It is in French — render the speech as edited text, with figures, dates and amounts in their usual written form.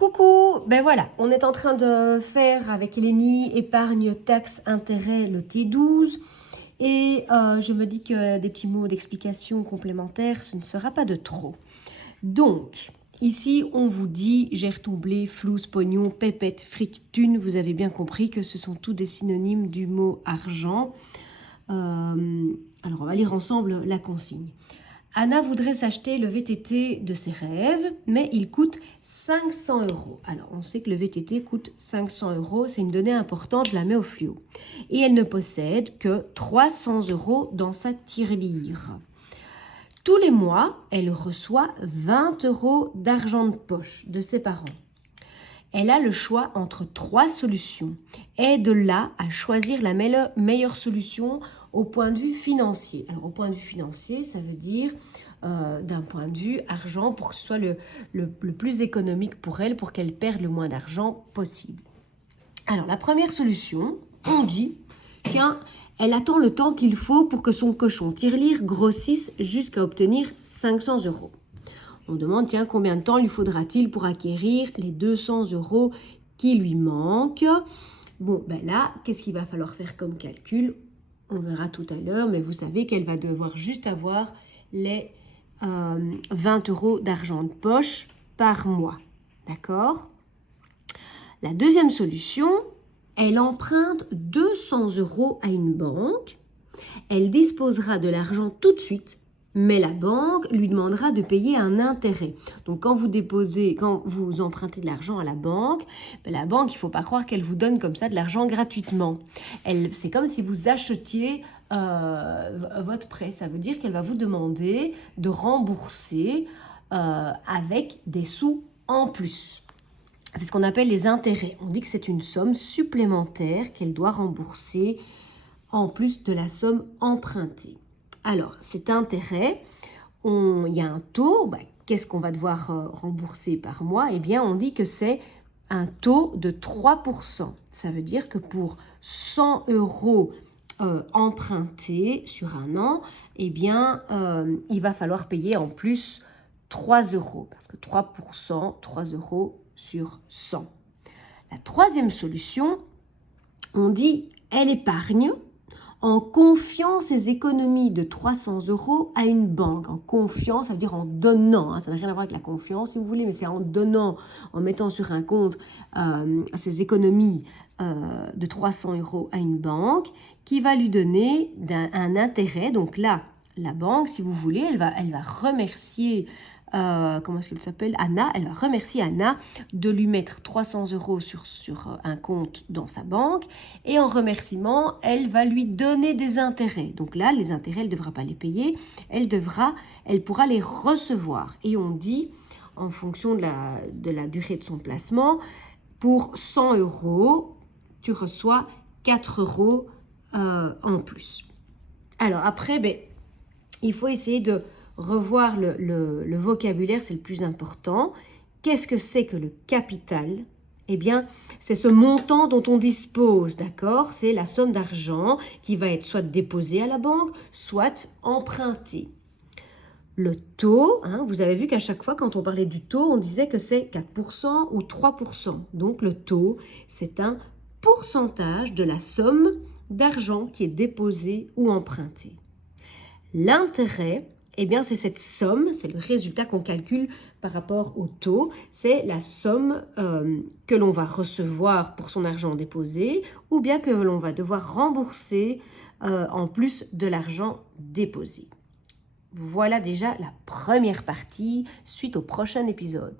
Coucou, ben voilà, on est en train de faire avec Eleni épargne, taxes, intérêt, le T12 et je me dis que des petits mots d'explication complémentaires, ce ne sera pas de trop. Donc, ici, on vous dit gère-ton blé, flouze, pognon, pépette, fric, thune. Vous avez bien compris que ce sont tous des synonymes du mot argent. Alors, on va lire ensemble la consigne. Anna voudrait s'acheter le VTT de ses rêves, mais il coûte 500 €. Alors, on sait que le VTT coûte 500 €, c'est une donnée importante, je la mets au fluo. Et elle ne possède que 300 € dans sa tirelire. Tous les mois, elle reçoit 20 € d'argent de poche de ses parents. Elle a le choix entre 3 solutions. Aide là à choisir la meilleure solution au point de vue financier. Alors, au point de vue financier, ça veut dire d'un point de vue argent pour que ce soit le plus économique pour elle, pour qu'elle perde le moins d'argent possible. Alors, la première solution, on dit, tiens, elle attend le temps qu'il faut pour que son cochon tirelire grossisse jusqu'à obtenir 500 €. On demande, tiens, combien de temps lui faudra-t-il pour acquérir les 200 € qui lui manquent? Bon, ben là, qu'est-ce qu'il va falloir faire comme calcul? On verra tout à l'heure, mais vous savez qu'elle va devoir juste avoir les 20 € d'argent de poche par mois. D'accord? La deuxième solution, elle emprunte 200 € à une banque. Elle disposera de l'argent tout de suite, mais la banque lui demandera de payer un intérêt. Donc, quand vous empruntez de l'argent à la banque, il ne faut pas croire qu'elle vous donne comme ça de l'argent gratuitement. C'est comme si vous achetiez votre prêt. Ça veut dire qu'elle va vous demander de rembourser avec des sous en plus. C'est ce qu'on appelle les intérêts. On dit que c'est une somme supplémentaire qu'elle doit rembourser en plus de la somme empruntée. Alors, cet intérêt, il y a un taux. Qu'est-ce qu'on va devoir rembourser par mois? Eh bien, on dit que c'est un taux de 3%. Ça veut dire que pour 100 € empruntés sur un an, eh bien, il va falloir payer en plus 3 €. Parce que 3%, 3 € sur 100. La troisième solution, on dit, elle épargne en confiant ses économies de 300 € à une banque. En confiant, ça veut dire en donnant. Ça n'a rien à voir avec la confiance, si vous voulez, mais c'est en donnant, en mettant sur un compte ses économies de 300 € à une banque qui va lui donner un intérêt. Donc là, la banque, si vous voulez, elle va remercier comment est-ce qu'elle s'appelle? Anna. Elle va remercier Anna de lui mettre 300 € sur un compte dans sa banque. Et en remerciement, elle va lui donner des intérêts. Donc là, les intérêts, elle ne devra pas les payer. Elle pourra les recevoir. Et on dit, en fonction de la durée de son placement, pour 100 €, tu reçois 4 € en plus. Alors après, il faut essayer de revoir le vocabulaire, c'est le plus important. Qu'est-ce que c'est que le capital? Eh bien, c'est ce montant dont on dispose, d'accord? C'est la somme d'argent qui va être soit déposée à la banque, soit empruntée. Le taux, vous avez vu qu'à chaque fois, quand on parlait du taux, on disait que c'est 4% ou 3%. Donc, le taux, c'est un pourcentage de la somme d'argent qui est déposée ou empruntée. L'intérêt, eh bien, c'est cette somme, c'est le résultat qu'on calcule par rapport au taux. C'est la somme que l'on va recevoir pour son argent déposé ou bien que l'on va devoir rembourser en plus de l'argent déposé. Voilà déjà la première partie, suite au prochain épisode.